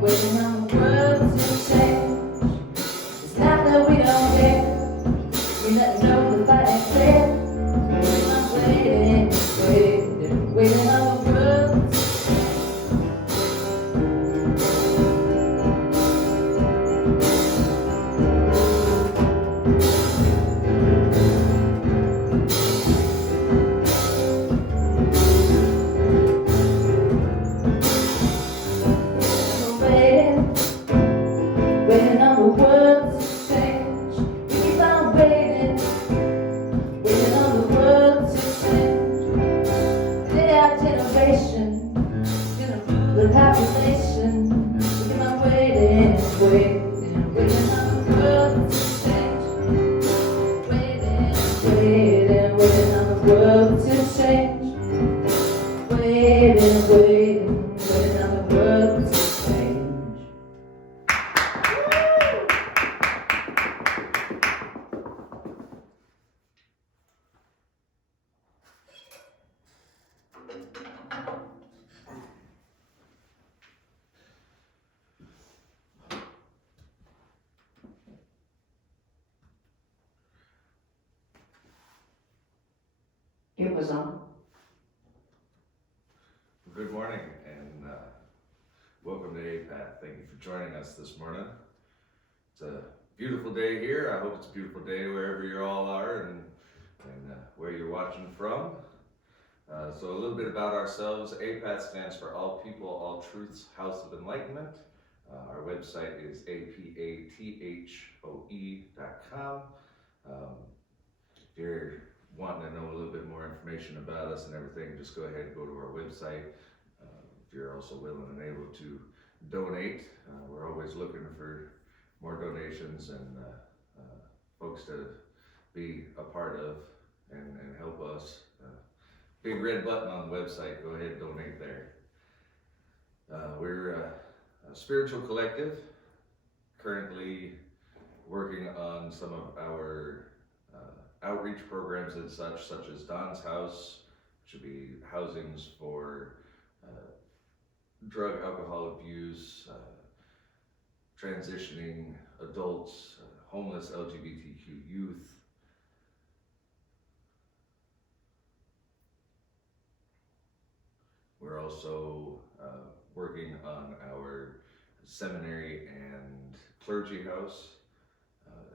waiting on the world to change. It's not that we don't care, we let know the fight ain't clear. I'm waiting, waiting, waiting on the world to change. Waiting on the world to change. We keep on waiting, waiting on the world to change. They are generation, gonna rule the population. We keep on waiting, waiting, waiting on the world to change. Waiting, waiting, waiting on the world to change. Waiting, waiting, waiting on the world to change. It was on. Good morning and welcome to APATH. Thank you for joining us this morning. It's a beautiful day here. I hope it's a beautiful day wherever you all are and where you're watching from. So a little bit about ourselves. APATH stands for All People, All Truths, House of Enlightenment. Our website is apathoe.com. If you're wanting to know a little bit more information about us and everything, just go ahead and go to our website. If you're also willing and able to donate, we're always looking for more donations and folks to be a part of and help us. Big red button on the website, go ahead and donate there. We're a spiritual collective, currently working on some of our outreach programs and such as Don's House, which would be housings for drug, alcohol abuse, transitioning adults, homeless LGBTQ youth. We're also working on our seminary and clergy house,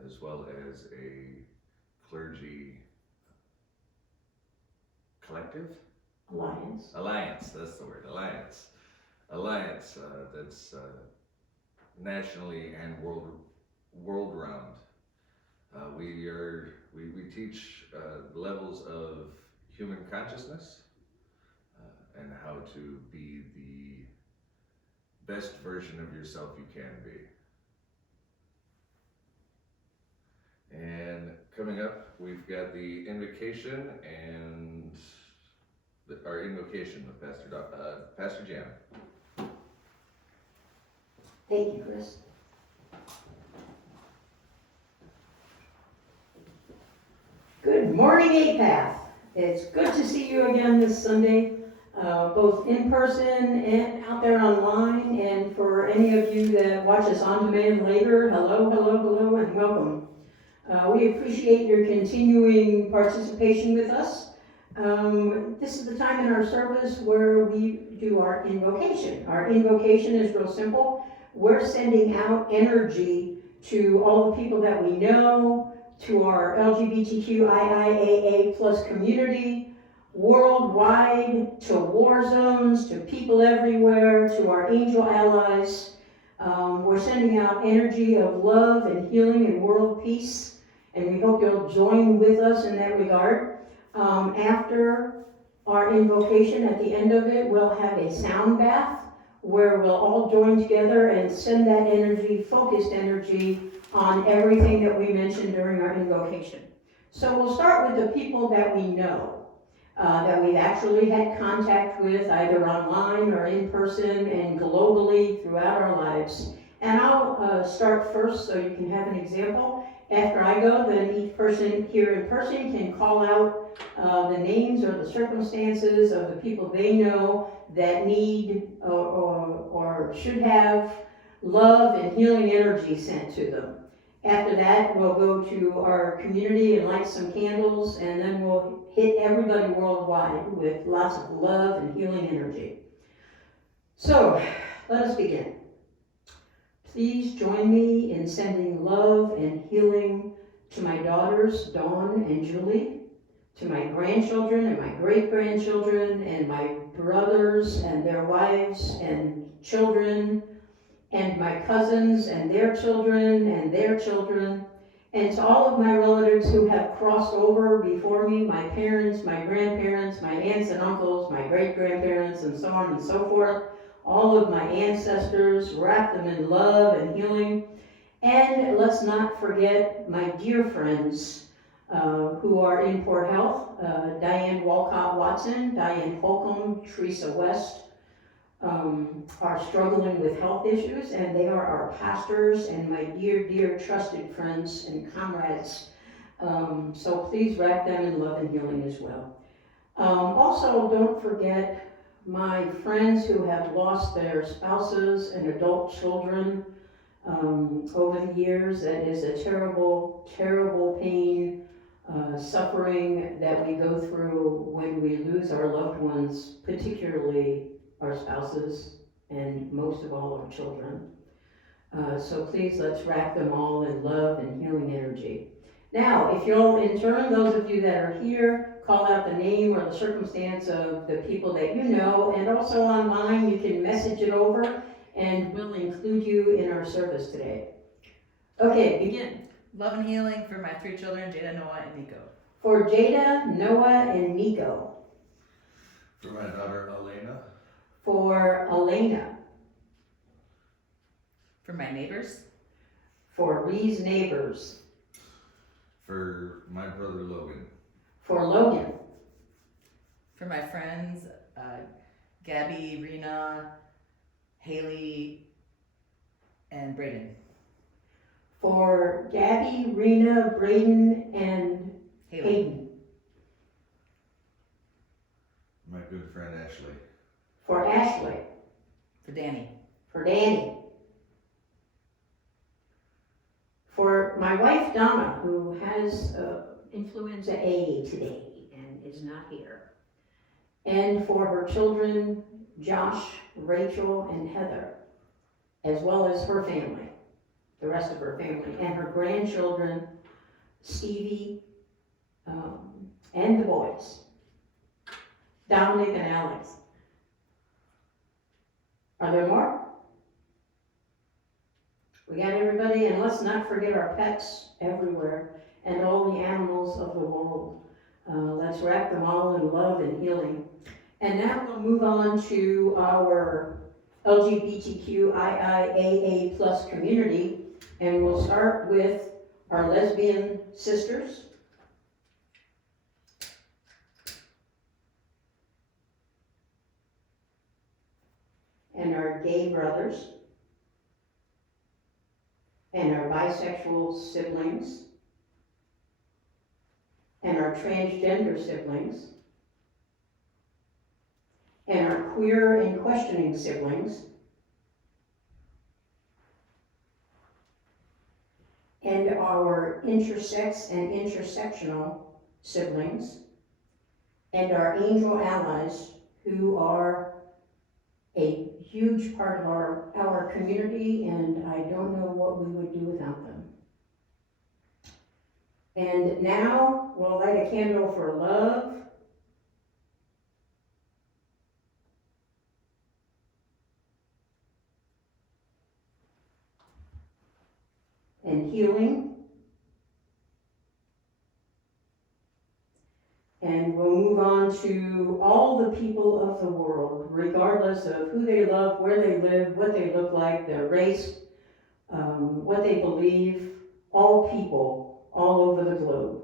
as well as a clergy collective? Alliance, that's the word, alliance. That's nationally and world round. We teach levels of human consciousness and how to be the best version of yourself you can be. And coming up, we've got the invocation and our invocation with Pastor Jan. Thank you, Chris. Good morning, APATH. It's good to see you again this Sunday, both in person and out there online. And for any of you that watch us on demand later, hello, and welcome. We appreciate your continuing participation with us. This is the time in our service where we do our invocation. Our invocation is real simple. We're sending out energy to all the people that we know, to our LGBTQ plus community, worldwide, to war zones, to people everywhere, to our angel allies. We're sending out energy of love and healing and world peace, and we hope you'll join with us in that regard. After our invocation, at the end of it, we'll have a sound bath where we'll all join together and send that energy, focused energy, on everything that we mentioned during our invocation. So we'll start with the people that we know, that we've actually had contact with, either online or in person and globally throughout our lives. And I'll start first so you can have an example. After I go, then each person here in person can call out the names or the circumstances of the people they know that need or should have love and healing energy sent to them. After that, we'll go to our community and light some candles, and then we'll hit everybody worldwide with lots of love and healing energy. So, let us begin. Please join me in sending love and healing to my daughters, Dawn and Julie, to my grandchildren and my great-grandchildren, and my brothers and their wives and children, and my cousins and their children and their children, and to all of my relatives who have crossed over before me, my parents, my grandparents, my aunts and uncles, my great-grandparents, and so on and so forth, all of my ancestors, wrap them in love and healing. And let's not forget my dear friends who are in poor health, Diane Walcott Watson, Diane Holcomb, Teresa West, are struggling with health issues, and they are our pastors and my dear, dear trusted friends and comrades. So please wrap them in love and healing as well. Also, don't forget my friends who have lost their spouses and adult children over the years. That is a terrible, terrible pain, suffering that we go through when we lose our loved ones, particularly our spouses, and most of all our children. So please, let's wrap them all in love and healing energy. Now, if you'll in turn, those of you that are here, call out the name or the circumstance of the people that you know, and also online, you can message it over, and we'll include you in our service today. Okay, begin. Love and healing for my 3 children, Jada, Noah, and Nico. For Jada, Noah, and Nico. For my daughter Elena. For Elena. For my neighbors. For Ree's neighbors. For my brother Logan. For Logan. For my friends, Gabby, Rena, Haley, and Braden. For Gabby, Rena, Braden, and Hayden. My good friend Ashley. For Ashley. For Danny. For Danny. For my wife Donna, who has influenza A today and is not here. And for her children, Josh, Rachel, and Heather, as well as her family, the rest of her family, and her grandchildren, Stevie, and the boys, Dominic and Alex. Are there more? We got everybody, and let's not forget our pets everywhere and all the animals of the world. Let's wrap them all in love and healing. And now we'll move on to our LGBTQ IIAA plus community, and we'll start with our lesbian sisters. And our gay brothers. And our bisexual siblings, and our transgender siblings, and our queer and questioning siblings, and our intersex and intersectional siblings, and our angel allies who are a huge part of our community, and I don't know what we would do without them. And now we'll light a candle for love, and healing, and we'll move on to all the people of the world, regardless of who they love, where they live, what they look like, their race, what they believe, all people, all over the globe.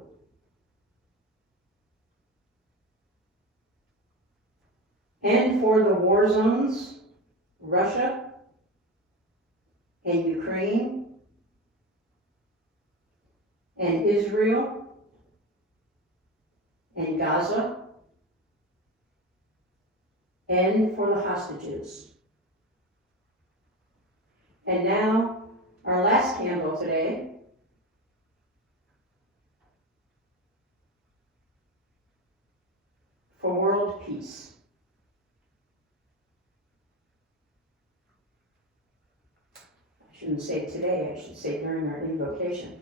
And for the war zones, Russia and Ukraine and Israel and Gaza, and for the hostages. And now, our last candle today. For world peace. I shouldn't say today, I should say during our invocation.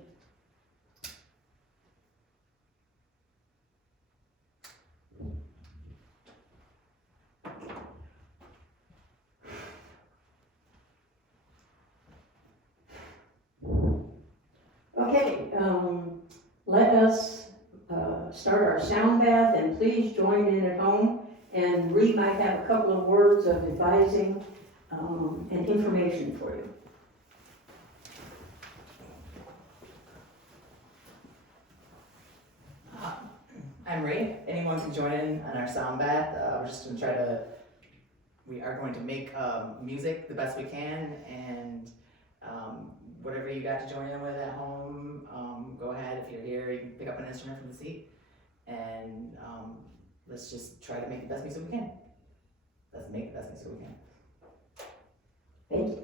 Okay, let us start our sound bath, and please join in at home. And Ree might have a couple of words of advising and information for you. I'm Ray. Anyone can join in on our sound bath. We're just going to we are going to make music the best we can, and whatever you got to join in with at home, go ahead. If you're here, you can pick up an instrument from the seat, and let's just try to make the best music we can. Let's make the best music we can. Thank you.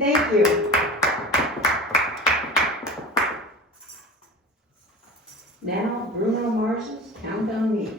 Thank you. Now, Bruno Mars's Count on Me.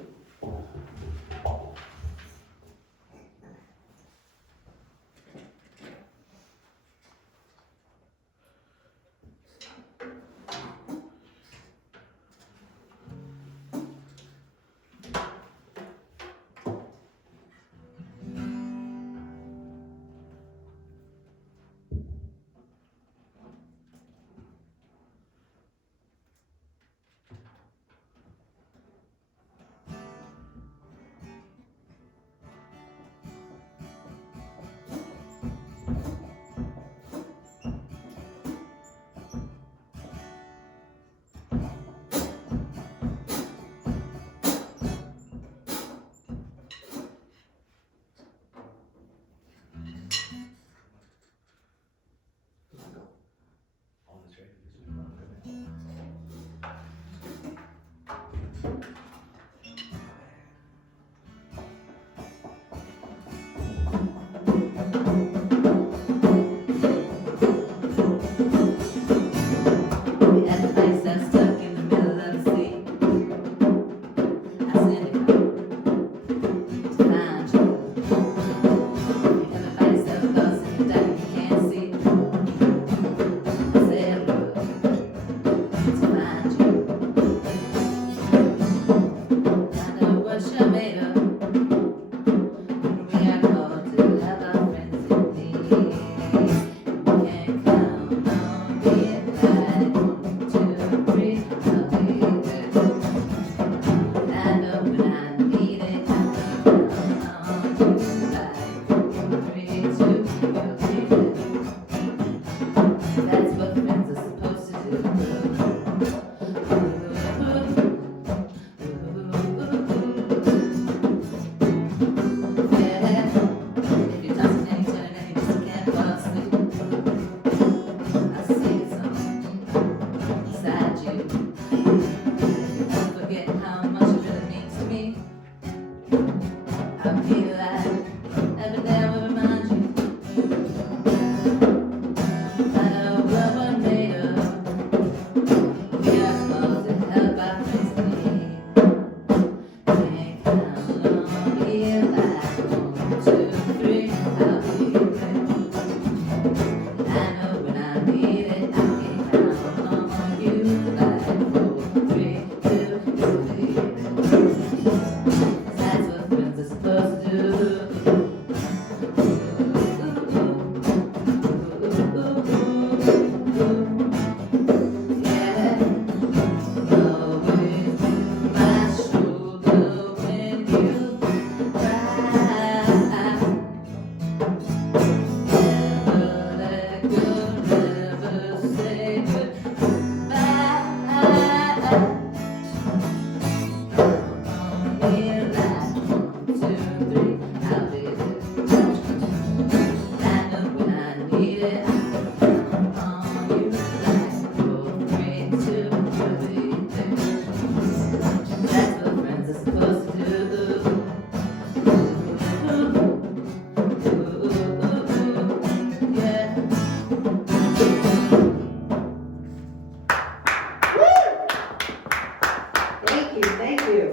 thank you.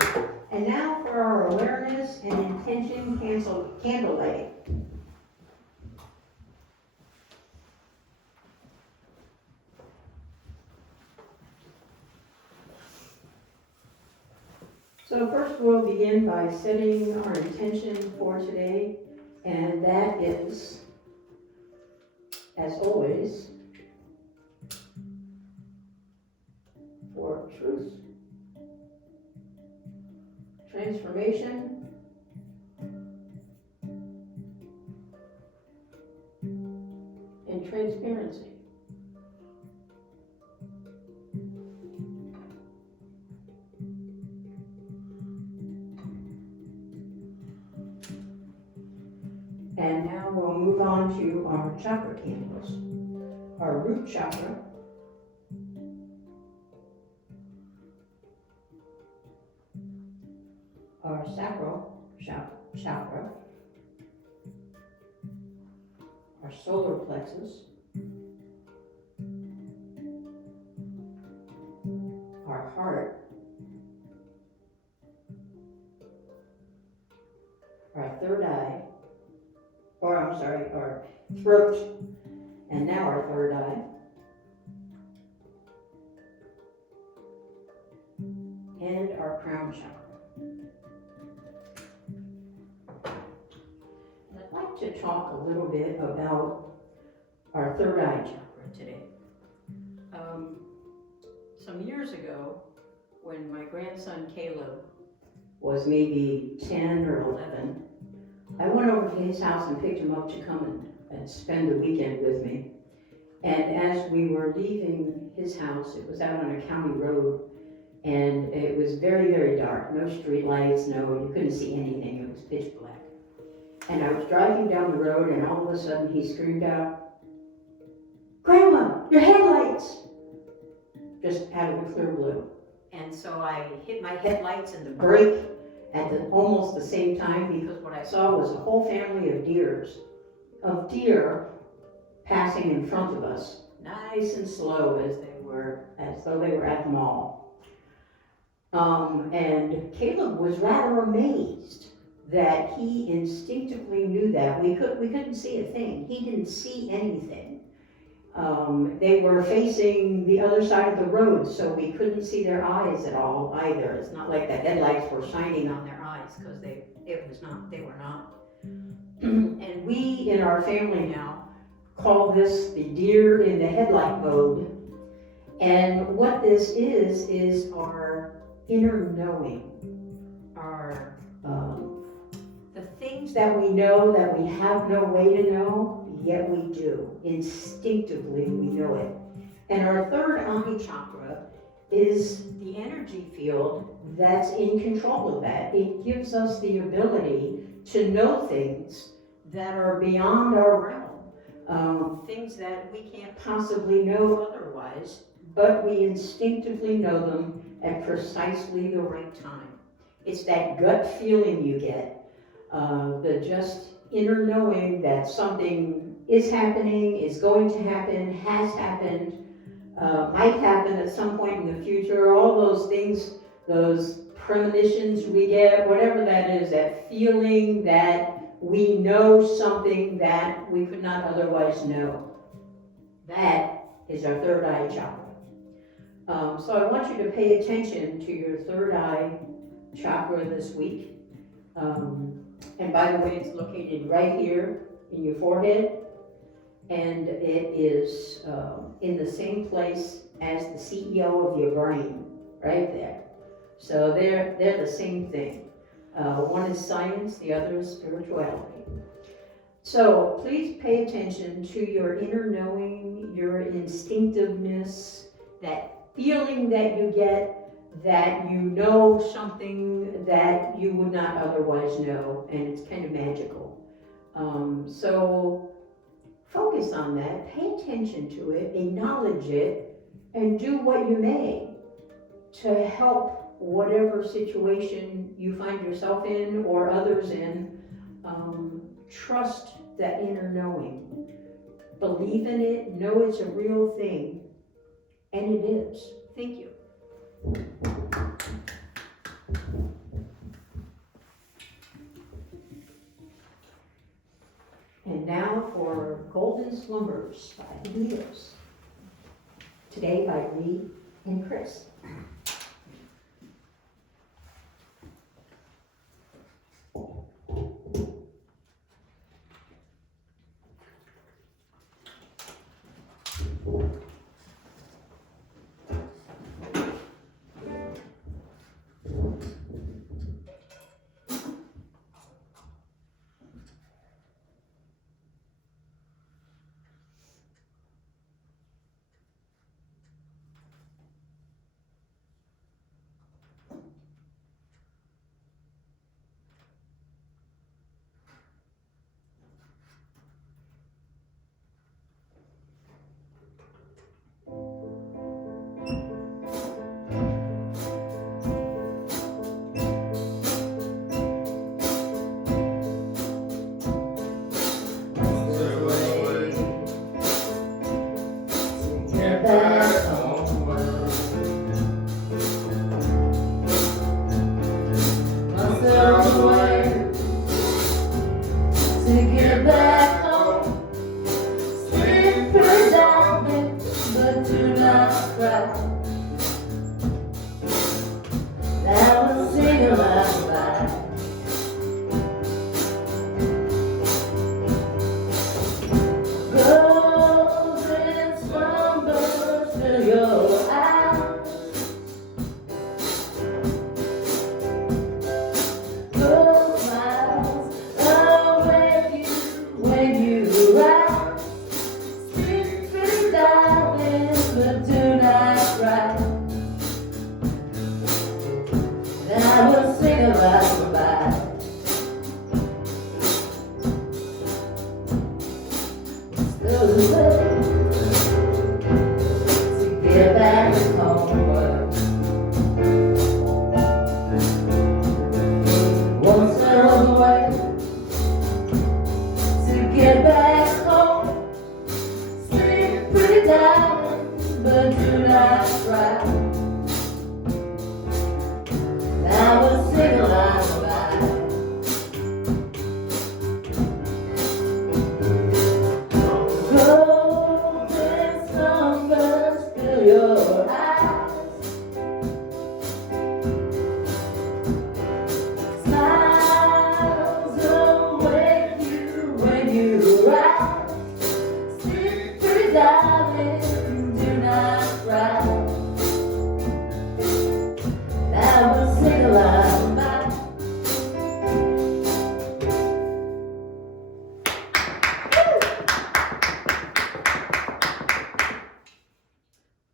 And now for our awareness and intention candle lighting. So first we'll begin by setting our intention for today, and that is, as always, for truth, transformation, and transparency. And now we'll move on to our chakra candles. Our root chakra, our sacral chakra, our solar plexus, our heart, our third eye, our throat, and now our third eye, and our crown chakra. I'd like to talk a little bit about our third eye chakra today. Some years ago, when my grandson Caleb was maybe 10 or 11, I went over to his house and picked him up to come and spend the weekend with me. And as we were leaving his house, it was out on a county road, and it was very, very dark. No street lights, you couldn't see anything. It was pitch black. And I was driving down the road, and all of a sudden he screamed out, "Grandma, your headlights!" Just out of the clear blue. And so I hit my headlights and the brake at almost the same time, because what I saw was a whole family of deer passing in front of us, nice and slow as though they were at the mall. And Caleb was rather amazed that he instinctively knew that. We couldn't see a thing. He didn't see anything. They were facing the other side of the road, so we couldn't see their eyes at all either. It's not like the headlights were shining on their eyes, because they were not. And we in our family now call this the deer in the headlight mode. And what this is our inner knowing, our the things that we know that we have no way to know, yet we do. Instinctively we know it. And our third eye chakra is the energy field that's in control of that. It gives us the ability to know things that are beyond our realm, things that we can't possibly know otherwise, but we instinctively know them at precisely the right time. It's that gut feeling you get, the just inner knowing that something is happening, is going to happen, has happened, might happen at some point in the future. All those things, those premonitions we get, whatever that is, that feeling that we know something that we could not otherwise know. That is our third eye chakra. So I want you to pay attention to your third eye chakra this week. And by the way, it's located right here in your forehead, and it is in the same place as the CEO of your brain, right there. So they're the same thing. One is science, the other is spirituality. So please pay attention to your inner knowing, your instinctiveness, that feeling that you get, that you know something that you would not otherwise know, and it's kind of magical. So focus on that, pay attention to it, acknowledge it, and do what you may to help whatever situation you find yourself in or others in. Trust that inner knowing. Believe in it, know it's a real thing, and it is. Thank you. Golden Slumbers by the Beatles. Today by Lee and Chris.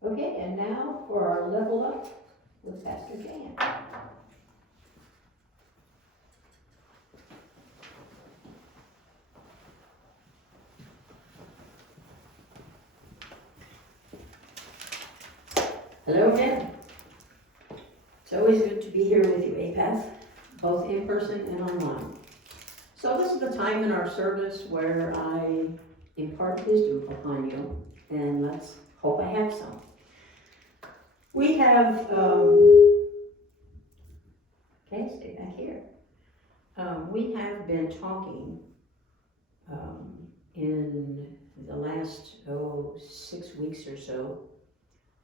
Okay, and now for our level up with Pastor Jan. Hello again. It's always good to be here with you, APATH, both in person and online. So this is the time in our service where I impart wisdom upon you, and let's hope I have some. We have, okay, stay back here. We have been talking in the last, 6 weeks or so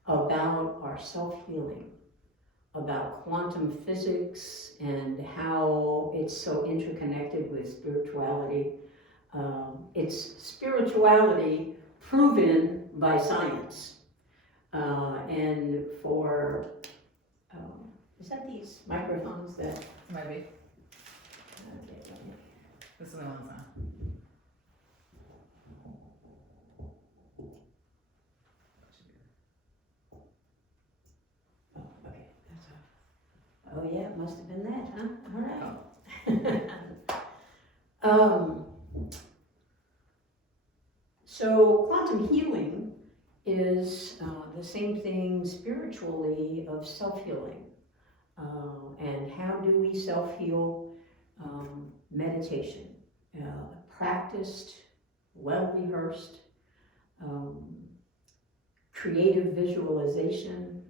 about our self-healing, about quantum physics and how it's so interconnected with spirituality. It's spirituality proven by science. And for, is that these microphones that? Might be. Okay, This is the one's on. oh, okay, that's all. Oh yeah, it must have been that, huh? All right. So quantum healing is the same thing spiritually of self-healing. And how do we self-heal? Meditation, practiced, well-rehearsed, creative visualization.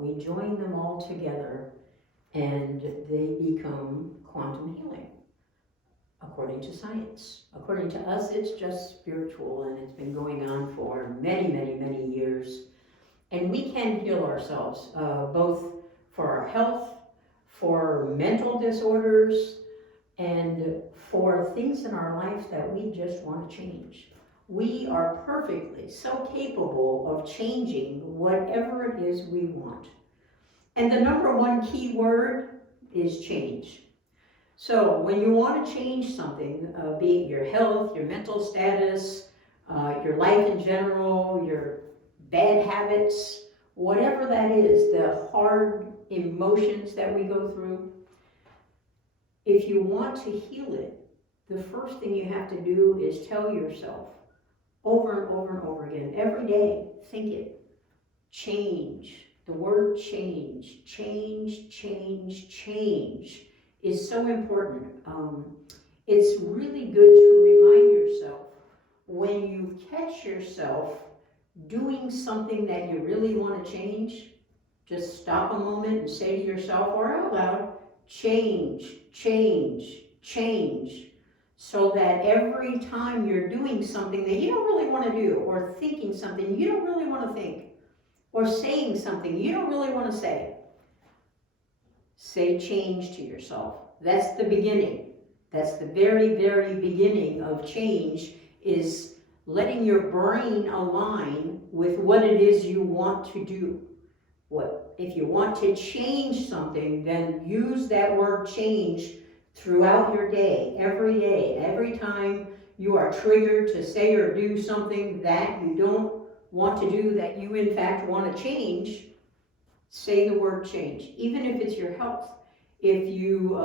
We join them all together and they become quantum healing. according to science. According to us, it's just spiritual, and it's been going on for many, many, many years. And we can heal ourselves, both for our health, for mental disorders, and for things in our life that we just want to change. We are perfectly so capable of changing whatever it is we want. And the number one key word is change. So when you want to change something, be it your health, your mental status, your life in general, your bad habits, whatever that is, the hard emotions that we go through, if you want to heal it, the first thing you have to do is tell yourself over and over and over again, every day, think it, change. The word change, change, change, change is so important. It's really good to remind yourself when you catch yourself doing something that you really want to change, just stop a moment and say to yourself or out loud, change, change, change, so that every time you're doing something that you don't really want to do, or thinking something you don't really want to think, or saying something you don't really want to say change to yourself. That's the beginning. That's the very, very beginning of change, is letting your brain align with what it is you want to do. If you want to change something, then use that word change throughout your day, every time you are triggered to say or do something that you don't want to do, that you in fact want to change, say the word change. Even if it's your health. If you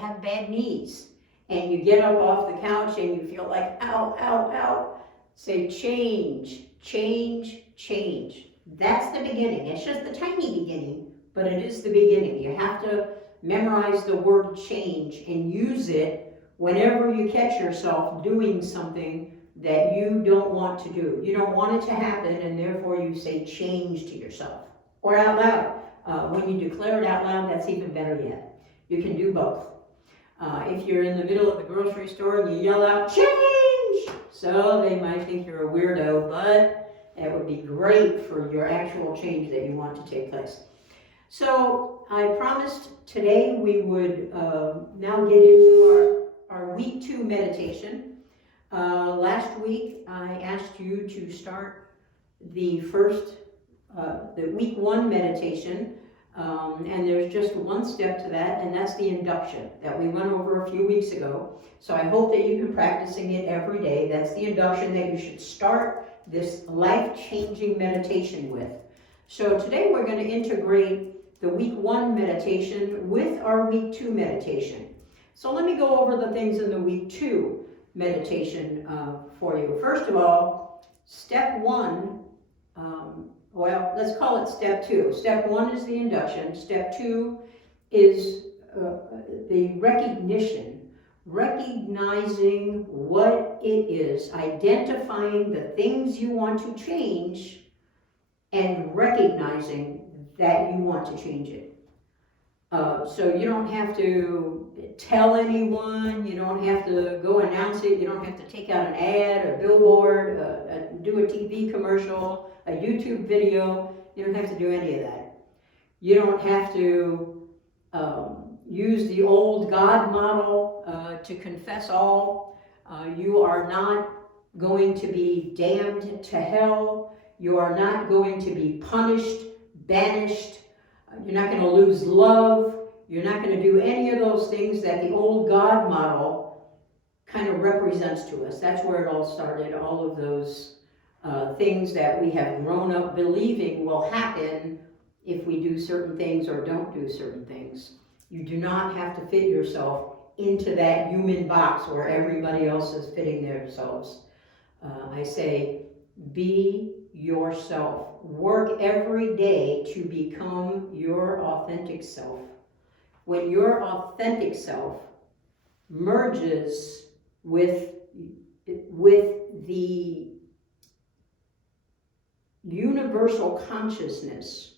have bad knees and you get up off the couch and you feel like ow, ow, ow, say change, change, change. That's the beginning. It's just the tiny beginning, but it is the beginning. You have to memorize the word change and use it whenever you catch yourself doing something that you don't want to do. You don't want it to happen, and therefore you say change to yourself. Or out loud. When you declare it out loud, that's even better yet. You can do both. If you're in the middle of the grocery store and you yell out, change! So they might think you're a weirdo, but that would be great for your actual change that you want to take place. So I promised today we would now get into our week 2 meditation. Last week I asked you to start the week 1 meditation, and there's just one step to that, and that's the induction that we went over a few weeks ago. So I hope that you've been practicing it every day. That's the induction that you should start this life-changing meditation with. So today we're going to integrate the week 1 meditation with our week 2 meditation. So let me go over the things in the week 2 meditation for you. First of all, step 1, well, let's call it step 2. Step 1 is the induction. Step 2 is the recognizing what it is, identifying the things you want to change, and recognizing that you want to change it. So you don't have to tell anyone, you don't have to go announce it, you don't have to take out an ad, a billboard, do a TV commercial, a YouTube video. You don't have to do any of that. You don't have to use the old God model to confess all. You are not going to be damned to hell. You are not going to be punished, banished. You're not going to lose love. You're not going to do any of those things that the old God model kind of represents to us. That's where it all started, all of those things that we have grown up believing will happen if we do certain things or don't do certain things. You do not have to fit yourself into that human box where everybody else is fitting themselves. I say, be yourself. Work every day to become your authentic self. When your authentic self merges with the universal consciousness,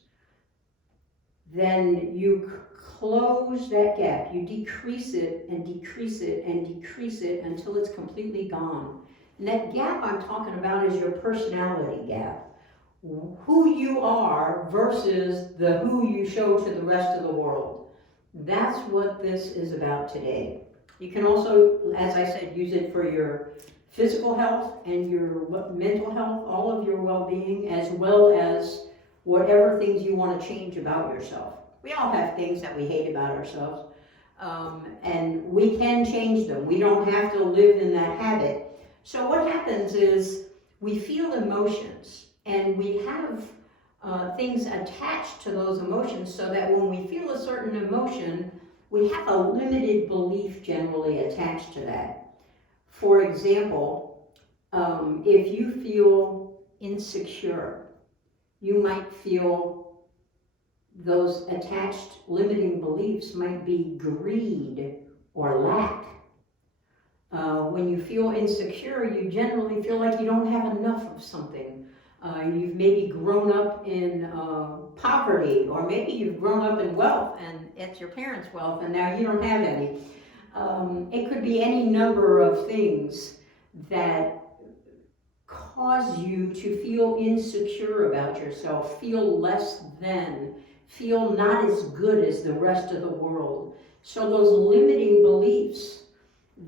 then you close that gap. You decrease it and decrease it and decrease it until it's completely gone. And that gap I'm talking about is your personality gap. Who you are versus the who you show to the rest of the world. That's what this is about today. You can also, as I said, use it for your physical health and your mental health, all of your well-being, as well as whatever things you want to change about yourself. We all have things that we hate about ourselves, and we can change them. We don't have to live in that habit. So what happens is we feel emotions, and we have things attached to those emotions so that when we feel a certain emotion, we have a limited belief generally attached to that. For example, if you feel insecure, you might feel those attached limiting beliefs might be greed or lack. When you feel insecure, you generally feel like you don't have enough of something. You've maybe grown up in poverty, or maybe you've grown up in wealth and it's your parents' wealth and now you don't have any. It could be any number of things that cause you to feel insecure about yourself, feel less than, feel not as good as the rest of the world. So those limiting beliefs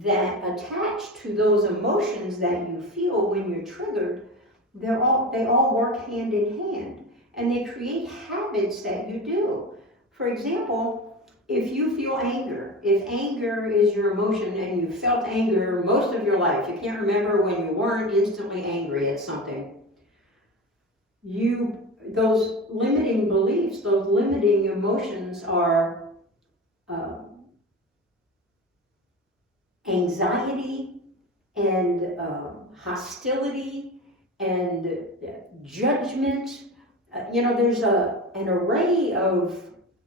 that attach to those emotions that you feel when you're triggered, they all work hand in hand, and they create habits that you do. For example, if you feel anger, if anger is your emotion and you felt anger most of your life, you can't remember when you weren't instantly angry at something, those limiting beliefs, those limiting emotions are anxiety and hostility and judgment. There's an array of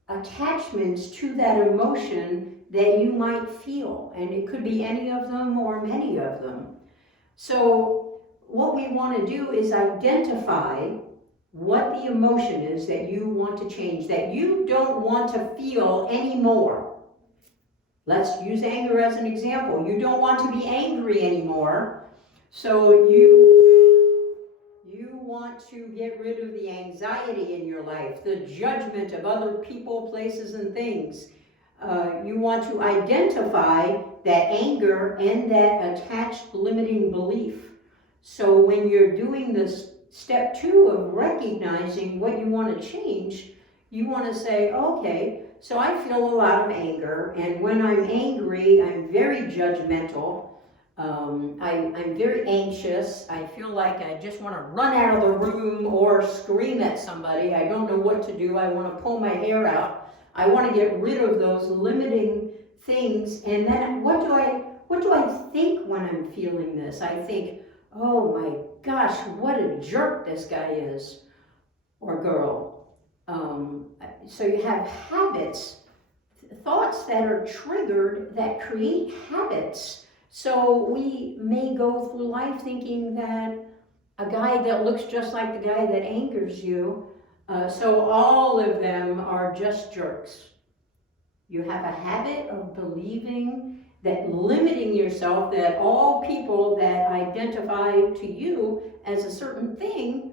attachments to that emotion that you might feel, and it could be any of them or many of them. So what we want to do is identify what the emotion is that you want to change, that you don't want to feel anymore. Let's use anger as an example. You don't want to be angry anymore, so you want to get rid of the anxiety in your life, the judgment of other people, places, and things. You want to identify that anger and that attached limiting belief. So when you're doing this step 2 of recognizing what you want to change, you want to say, okay, so I feel a lot of anger, and when I'm angry, I'm very judgmental. I'm very anxious. I feel like I just want to run out of the room or scream at somebody. I don't know what to do. I want to pull my hair out. I want to get rid of those limiting things. And then what do I think when I'm feeling this? I think, oh my gosh, what a jerk this guy is, or girl. So you have habits, thoughts that are triggered that create habits. So we may go through life thinking that a guy that looks just like the guy that angers you, so all of them are just jerks. You have a habit of believing that, limiting yourself, that all people that identify to you as a certain thing,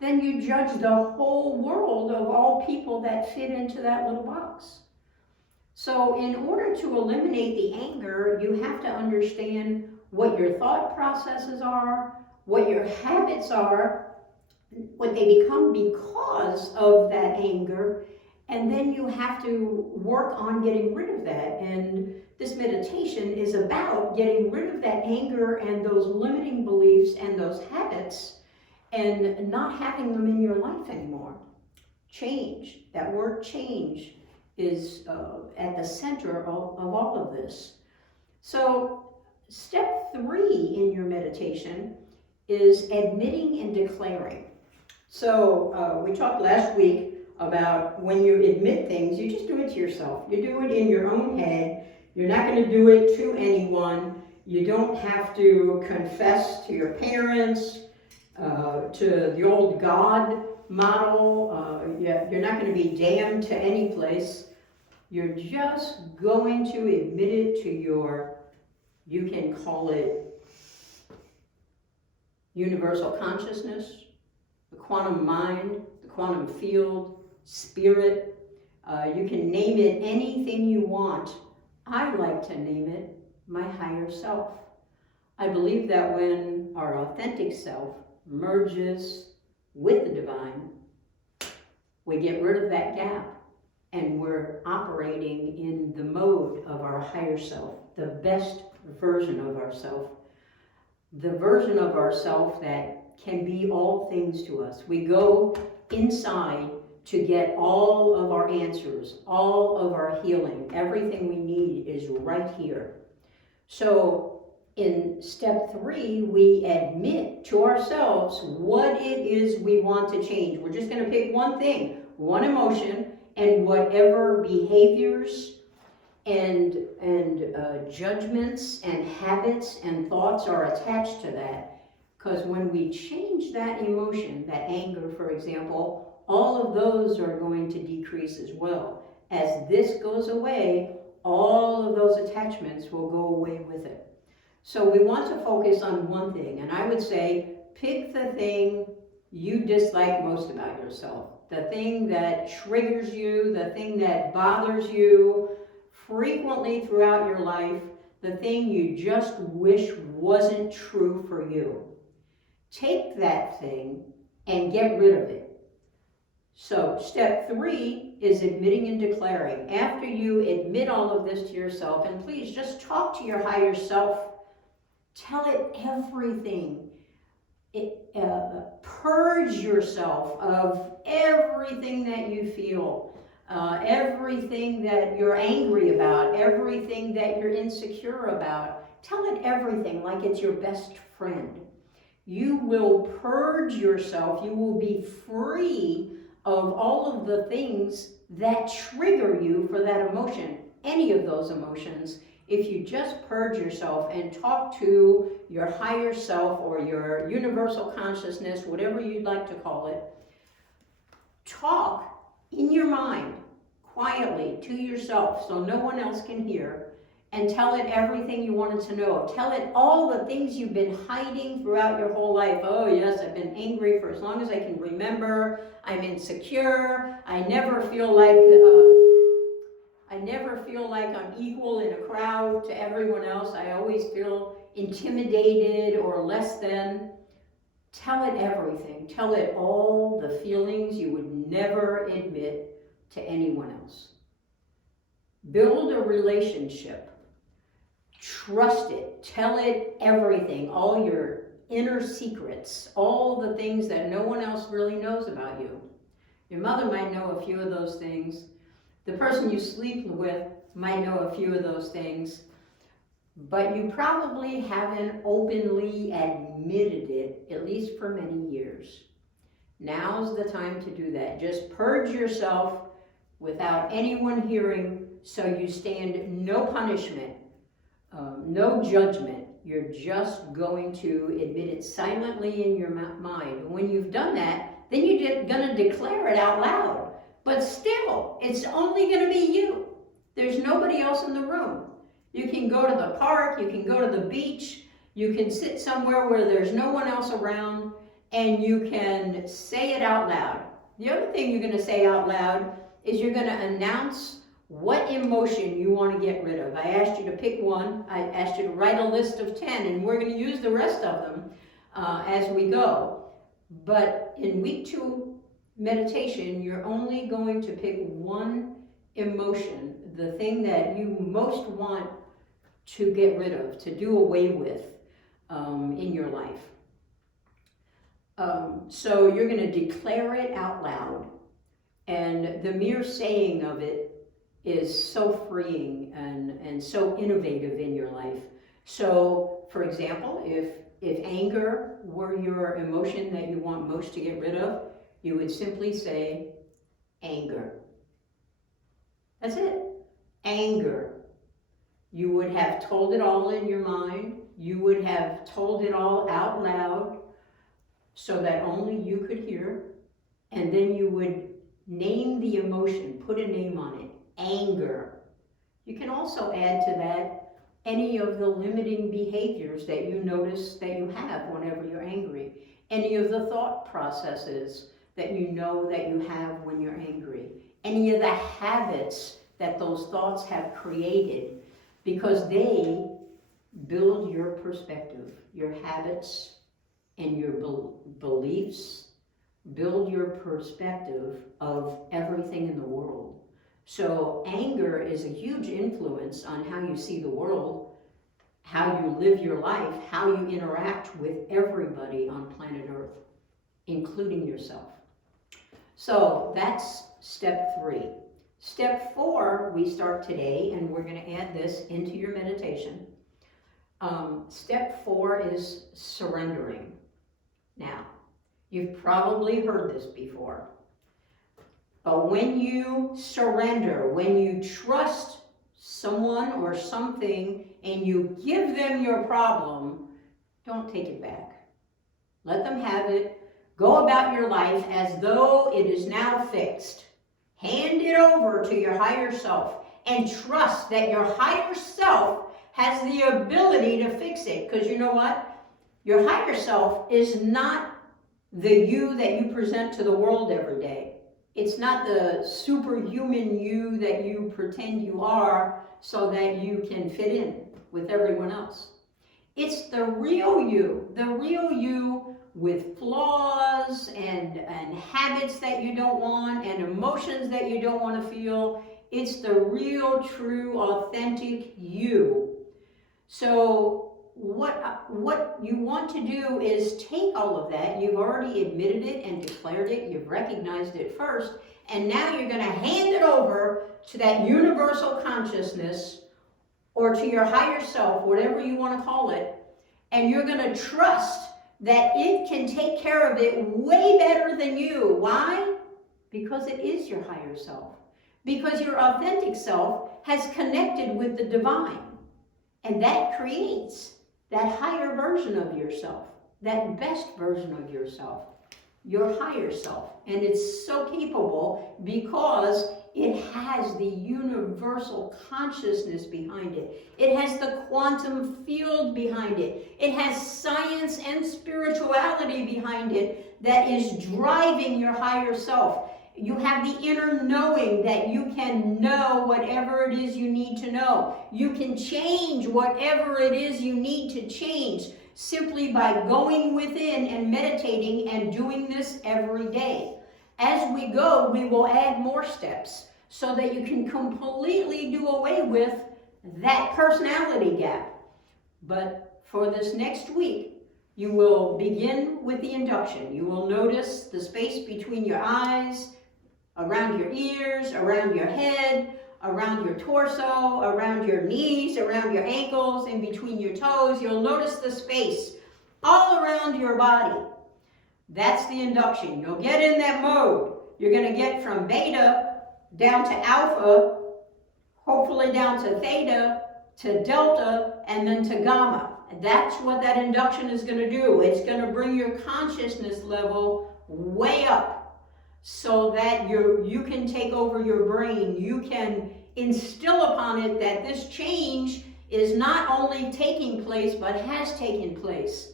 then you judge the whole world of all people that fit into that little box. So in order to eliminate the anger, you have to understand what your thought processes are, what your habits are, what they become because of that anger, and then you have to work on getting rid of that. And this meditation is about getting rid of that anger and those limiting beliefs and those habits and not having them in your life anymore. Change, that word change, is at the center of all of this. So step 3 in your meditation is admitting and declaring. So we talked last week about when you admit things, you just do it to yourself. You do it in your own head. You're not going to do it to anyone. You don't have to confess to your parents, to the old God model. You're not going to be damned to any place. You're just going to admit it to your, you can call it universal consciousness, the quantum mind, the quantum field, spirit. You can name it anything you want. I like to name it my higher self. I believe that when our authentic self merges with the divine, we get rid of that gap and we're operating in the mode of our higher self, the best version of ourself, the version of ourself that can be all things to us. We go inside to get all of our answers, all of our healing. Everything we need is right here. So in step 3, we admit to ourselves what it is we want to change. We're just going to pick one thing, one emotion, and whatever behaviors and judgments and habits and thoughts are attached to that. Because when we change that emotion, that anger, for example, all of those are going to decrease as well. As this goes away, all of those attachments will go away with it. So we want to focus on one thing, and I would say pick the thing you dislike most about yourself, the thing that triggers you, the thing that bothers you frequently throughout your life, the thing you just wish wasn't true for you. Take that thing and get rid of it. So step 3 is admitting and declaring. After you admit all of this to yourself, and please just talk to your higher self, tell it everything. Purge yourself of everything that you feel, everything that you're angry about, everything that you're insecure about. Tell it everything like it's your best friend. You will purge yourself. You will be free of all of the things that trigger you for that emotion, any of those emotions. If you just purge yourself and talk to your higher self or your universal consciousness, whatever you'd like to call it, talk in your mind quietly to yourself so no one else can hear, and tell it everything you wanted to know. Tell it all the things you've been hiding throughout your whole life. Oh yes, I've been angry for as long as I can remember. I'm insecure. I never feel like I'm equal in a crowd to everyone else. I always feel intimidated or less than. Tell it everything. Tell it all the feelings you would never admit to anyone else. Build a relationship. Trust it. Tell it everything, all your inner secrets, all the things that no one else really knows about you. Your mother might know a few of those things. The person you sleep with might know a few of those things, but you probably haven't openly admitted it, at least for many years. Now's the time to do that. Just purge yourself without anyone hearing, so you stand no punishment, no judgment. You're just going to admit it silently in your mind. And when you've done that, then you're going to declare it out loud. But still, it's only going to be you. There's nobody else in the room. You can go to the park, you can go to the beach, you can sit somewhere where there's no one else around, and you can say it out loud. The other thing you're going to say out loud is you're going to announce what emotion you want to get rid of. I asked you to pick one. I asked you to write a list of 10, and we're going to use the rest of them as we go. But in week 2 meditation, you're only going to pick one emotion, the thing that you most want to get rid of, to do away with in your life. So you're going to declare it out loud, and the mere saying of it is so freeing and so innovative in your life. So, for example, if anger were your emotion that you want most to get rid of, you would simply say, anger. That's it. Anger. You would have told it all in your mind. You would have told it all out loud so that only you could hear. And then you would name the emotion, put a name on it. anger. You can also add to that any of the limiting behaviors that you notice that you have whenever you're angry. Any of the thought processes that you know that you have when you're angry. Any of the habits that those thoughts have created, because they build your perspective. Your habits and your beliefs build your perspective of everything in the world. So anger is a huge influence on how you see the world, how you live your life, how you interact with everybody on planet Earth, including yourself. So that's step 3. Step 4, we start today, and we're going to add this into your meditation. Step 4 is surrendering. Now, you've probably heard this before, but when you surrender, when you trust someone or something and you give them your problem, don't take it back. Let them have it. Go about your life as though it is now fixed. Hand it over to your higher self and trust that your higher self has the ability to fix it. Because you know what? Your higher self is not the you that you present to the world every day. It's not the superhuman you that you pretend you are so that you can fit in with everyone else. It's the real you with flaws and habits that you don't want and emotions that you don't want to feel. It's the real, true, authentic you. So what you want to do is take all of that. You've already admitted it and declared it. You've recognized it first. And now you're going to hand it over to that universal consciousness or to your higher self, whatever you want to call it. And you're going to trust that it can take care of it way better than you. Why? Because it is your higher self. Because your authentic self has connected with the divine. And that creates that higher version of yourself, that best version of yourself, your higher self. And it's so capable because it has the universal consciousness behind it. It has the quantum field behind it. It has science and spirituality behind it that is driving your higher self. You have the inner knowing that you can know whatever it is you need to know. You can change whatever it is you need to change simply by going within and meditating and doing this every day. As we go, we will add more steps so that you can completely do away with that personality gap. But for this next week, you will begin with the induction. You will notice the space between your eyes, around your ears, around your head, around your torso, around your knees, around your ankles, in between your toes. You'll notice the space all around your body. That's the induction. You'll get in that mode. You're going to get from beta down to alpha, hopefully down to theta, to delta, and then to gamma. And that's what that induction is going to do. It's going to bring your consciousness level way up, so that you can take over your brain. You can instill upon it that this change is not only taking place, but has taken place.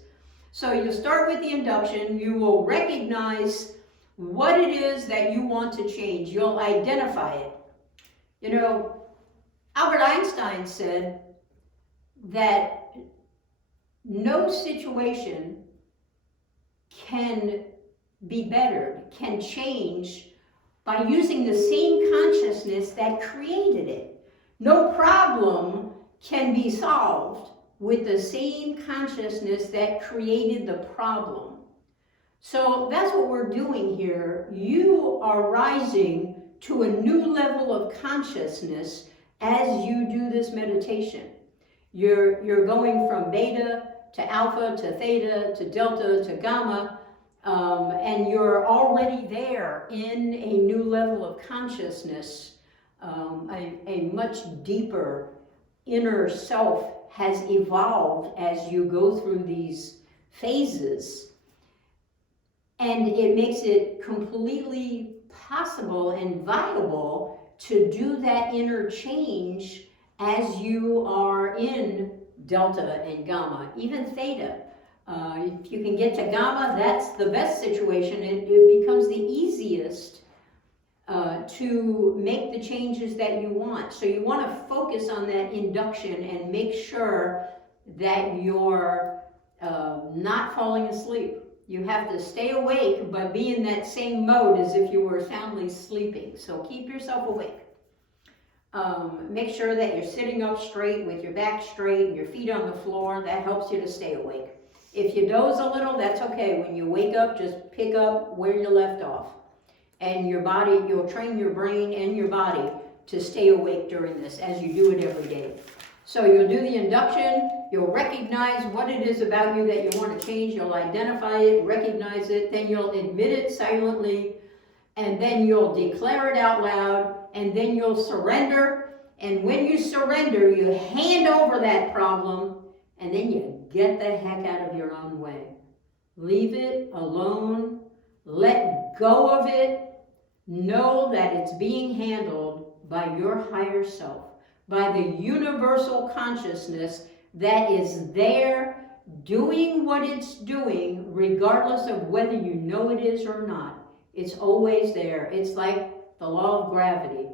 So you start with the induction. You will recognize what it is that you want to change. You'll identify it. You know, Albert Einstein said that no situation can be bettered, can change by using the same consciousness that created it. No problem can be solved with the same consciousness that created the problem. So that's what we're doing here. You are rising to a new level of consciousness as you do this meditation. You're going from beta to alpha to theta to delta to gamma, and you're already there in a new level of consciousness. A much deeper inner self has evolved as you go through these phases, and it makes it completely possible and viable to do that interchange as you are in delta and gamma, even theta. If you can get to gamma, that's the best situation. It becomes the easiest to make the changes that you want. So you want to focus on that induction and make sure that you're not falling asleep. You have to stay awake, but be in that same mode as if you were soundly sleeping. So keep yourself awake. Make sure that you're sitting up straight with your back straight and your feet on the floor. That helps you to stay awake. If you doze a little, that's okay. When you wake up, just pick up where you left off. And your body, you'll train your brain and your body to stay awake during this as you do it every day. So you'll do the induction, you'll recognize what it is about you that you want to change, you'll identify it, recognize it, then you'll admit it silently, and then you'll declare it out loud, and then you'll surrender. And when you surrender, you hand over that problem, and then you get the heck out of your own way. Leave it alone, let go of it, know that it's being handled by your higher self, by the universal consciousness that is there doing what it's doing regardless of whether you know it is or not. It's always there. It's like the law of gravity.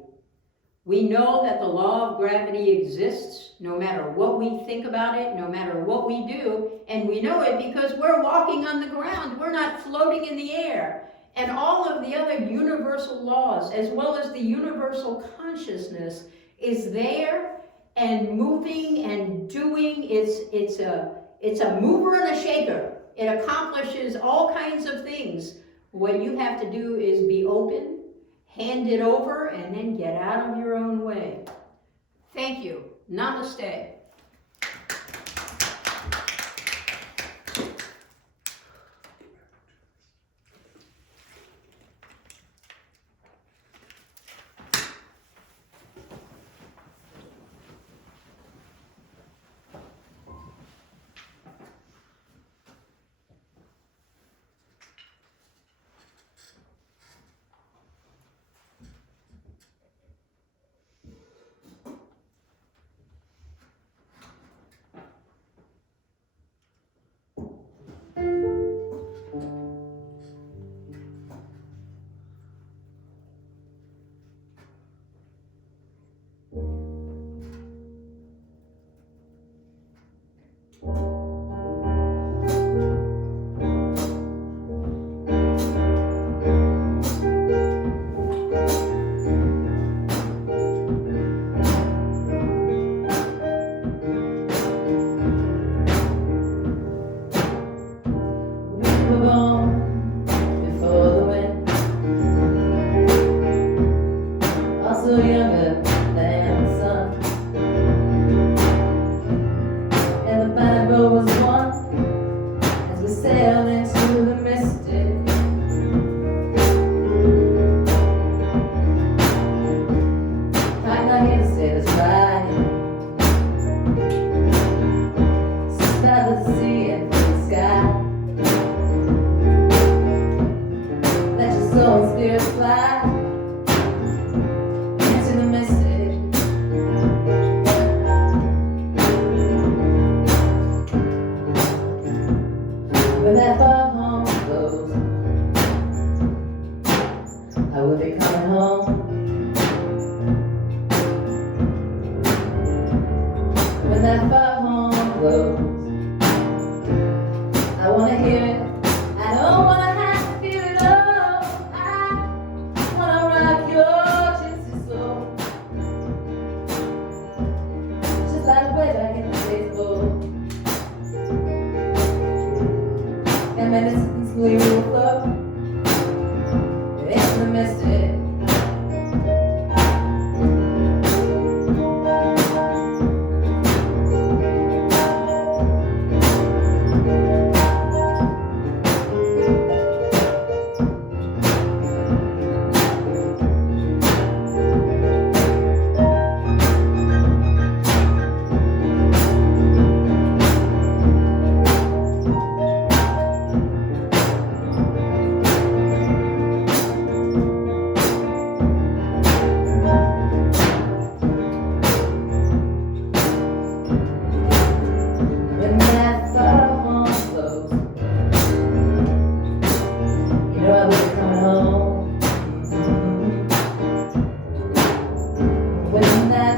We know that the law of gravity exists no matter what we think about it, no matter what we do, and we know it because we're walking on the ground. We're not floating in the air. And all of the other universal laws, as well as the universal consciousness, is there and moving and doing. It's a mover and a shaker. It accomplishes all kinds of things. What you have to do is be open, hand it over, and then get out of your own way. Thank you. Namaste.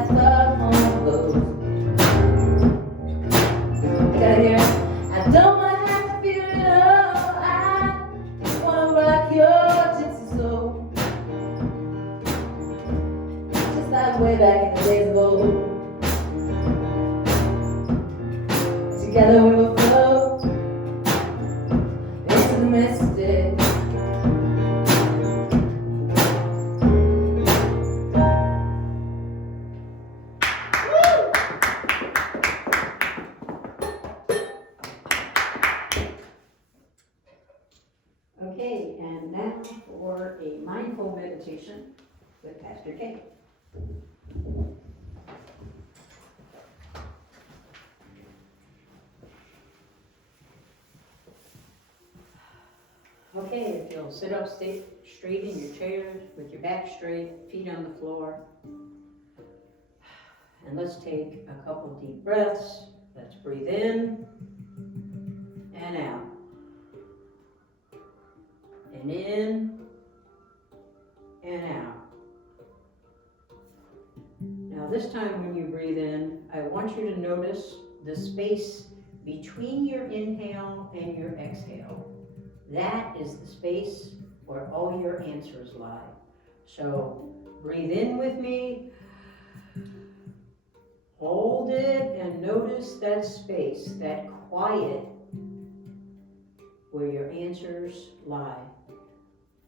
that's the home blues. Gotta hear it. I don't wanna have to feel it all. I just wanna rock your gypsy soul. Just like way back in the days of old. Together we will flow into the mystic. Okay, and now for a mindful meditation with Pastor Kay. Okay, if you'll sit up straight in your chairs with your back straight, feet on the floor. And let's take a couple deep breaths. Let's breathe in and out. And in and out. Now this time when you breathe in, I want you to notice the space between your inhale and your exhale. That is the space where all your answers lie. So breathe in with me, hold it, and notice that space, that quiet where your answers lie.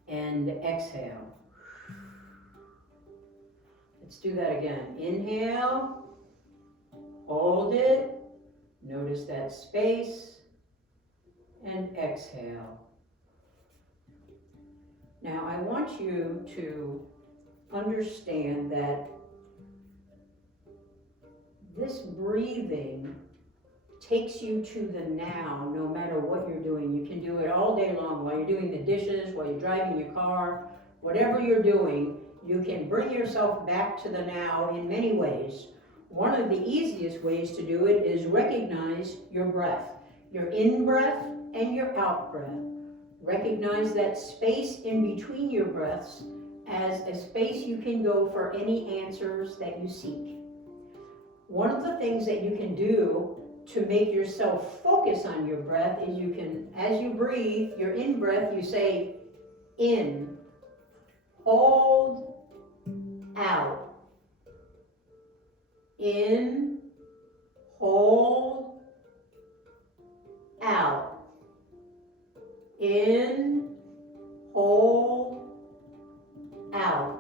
And exhale. Let's do that again. Inhale, hold it, notice that space, and exhale. Now I want you to understand that this breathing takes you to the now, no matter what you're doing. You can do it all day long while you're doing the dishes, while you're driving your car, whatever you're doing, you can bring yourself back to the now in many ways. One of the easiest ways to do it is recognize your breath, your in breath and your out breath. Recognize that space in between your breaths as a space you can go for any answers that you seek. One of the things that you can do to make yourself focus on your breath is you can, as you breathe, your in breath, you say in, hold, out. In, hold, out. In, hold, out.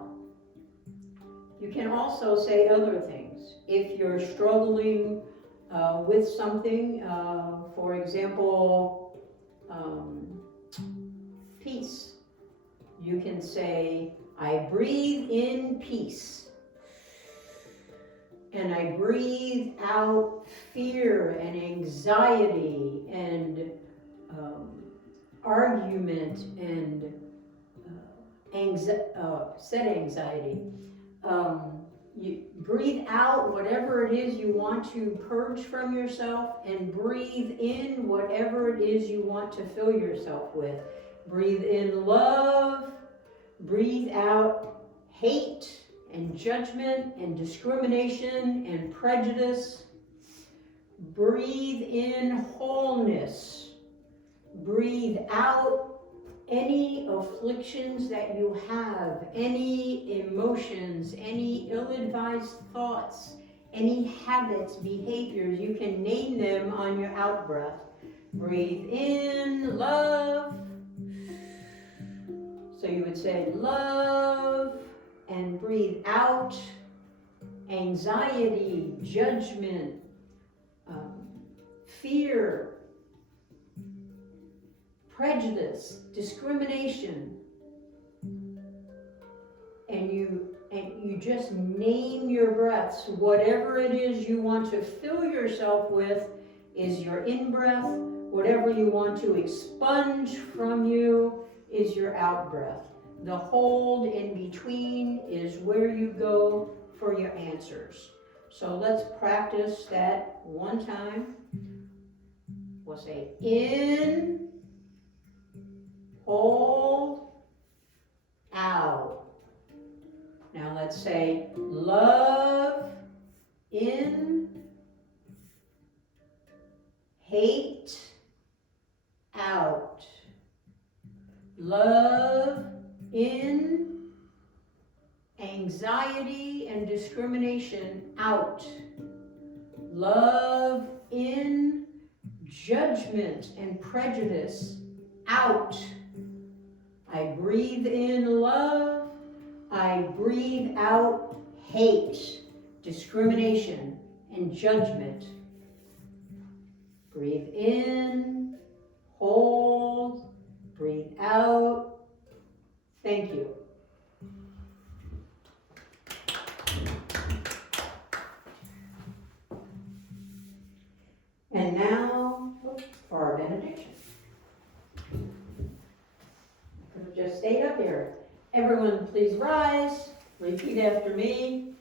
You can also say other things. If you're struggling with something, for example, peace. You can say, I breathe in peace. And I breathe out fear and anxiety and argument and said anxiety. You breathe out whatever it is you want to purge from yourself, and breathe in whatever it is you want to fill yourself with. Breathe in love, breathe out hate and judgment and discrimination and prejudice. Breathe in wholeness. Breathe out any afflictions that you have, any emotions, any ill-advised thoughts, any habits, behaviors. You can name them on your out breath. Breathe in love. So you would say love, and breathe out anxiety, judgment, fear, prejudice, discrimination, and you just name your breaths. Whatever it is you want to fill yourself with is your in-breath. Whatever you want to expunge from you is your out-breath. The hold in between is where you go for your answers. So let's practice that one time. We'll say in, hold, out. Now let's say love, in, hate out. Love in, anxiety and discrimination out. Love in, judgment and prejudice out. I breathe in love. I breathe out hate, discrimination, and judgment. Breathe in, hold, breathe out. Thank you. And now for our benediction. I could have just stayed up here. Everyone please rise, repeat after me.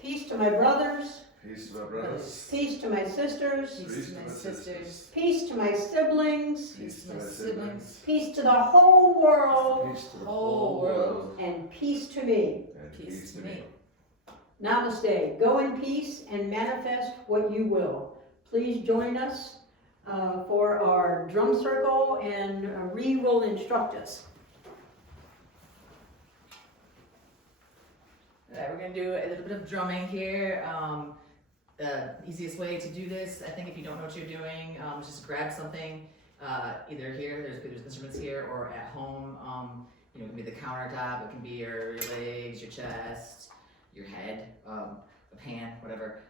Peace to my brothers, Peace to my brothers. peace to my sisters, Peace to my sisters. peace to my siblings, Peace to my siblings. peace to the whole world, Peace to the whole whole world. and peace to me. And Peace to me. Namaste. Go in peace and manifest what you will. Please join us for our drum circle, and Ree will instruct us. Alright, we're gonna do a little bit of drumming here. The easiest way to do this, I think if you don't know what you're doing, just grab something, either here, there's instruments here, or at home. You know, it can be the countertop, it can be your legs, your chest, your head, a pan, whatever.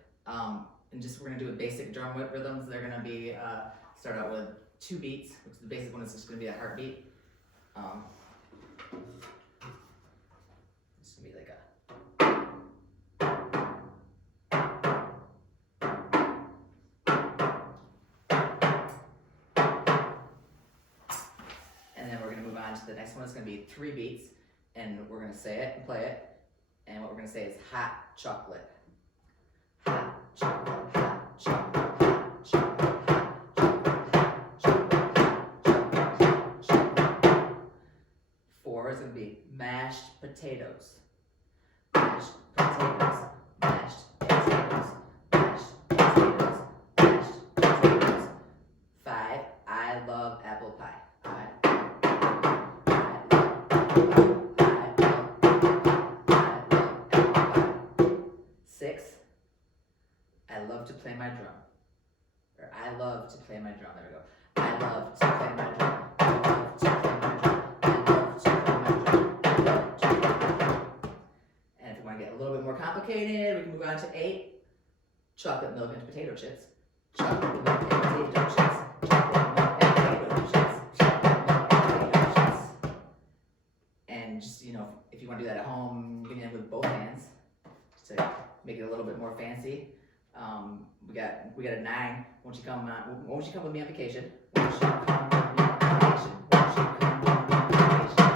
And just we're gonna do a basic drum rhythms. They're gonna be start out with 2 beats, which the basic one is just gonna be a heartbeat. It's gonna be like a. And then we're gonna move on to the next one. It's gonna be 3 beats, and we're gonna say it and play it. And what we're gonna say is hot chocolate. Hot chocolate, hot chocolate, hot chocolate, hot chocolate, hot chocolate, hot chocolate. 4 is gonna be mashed potatoes. Mashed potatoes, mashed potatoes, mashed potatoes, mashed potatoes. 5, I love apple pie. I love apple pie. 6, I love to play my drum. Or I love to play my drum. There we go. I love to play my drum. I love to play my drum. I love to play my drum. I love to play my drum. And if you want to get a little bit more complicated, we can move on to 8. Chocolate milk and potato chips. Chocolate milk and potato chips. Chocolate milk and potato chips. Chocolate milk and potato chips. And just, you know, if you want to do that at home, you can end with both hands to make it a little bit more fancy. We got a 9. Won't you come with me on vacation? Won't you come with me on vacation? Won't you come with me on vacation?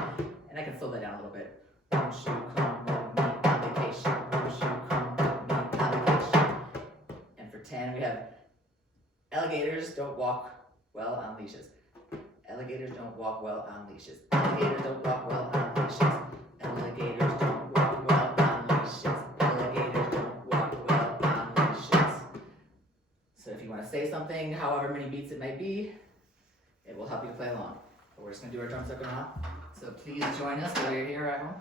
And I can slow that down a little bit. Won't you come with me on vacation? Won't you come with me on vacation? And for 10, we have alligators don't walk well on leashes. Alligators don't walk well on leashes. Alligators don't walk well on leashes. Alligators don't walk well on leashes. Alligators don't walk well on leashes. So if you want to say something, however many beats it might be, it will help you to play along. But we're just going to do our drum circle now. So please join us while you're here at home.